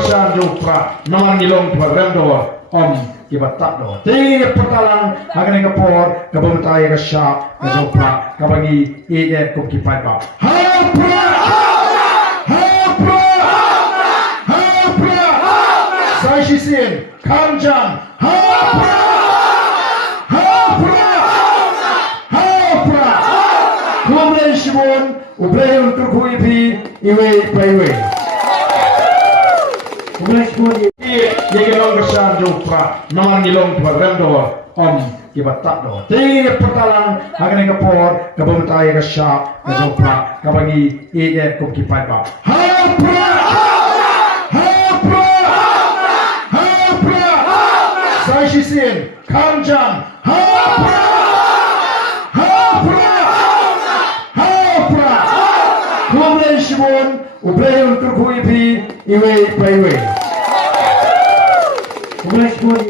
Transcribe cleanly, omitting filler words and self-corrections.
kyrshan jo Prah nong nilong tuarem do kibatak do ti petalang akan kapor kabuntai ka syak ka jo Prah kabagi ide ko kipai ba ha Prah ha Prah ha Prah sai shisin kanjang ha kumlen shibon ubleun kurkui pi iwe paiwe kumlen shibon ye nong kyrshan jo Prah nong nilong tuarem do kibatak do ti petalang akan kapor kabuntai ka syak ka jo Prah kabagi ide ko kipai ba ha Prah ha Prah sai shisin kanjang ha kumlen shibon ubleun kurkui pi iwe paiwe kumlen shibon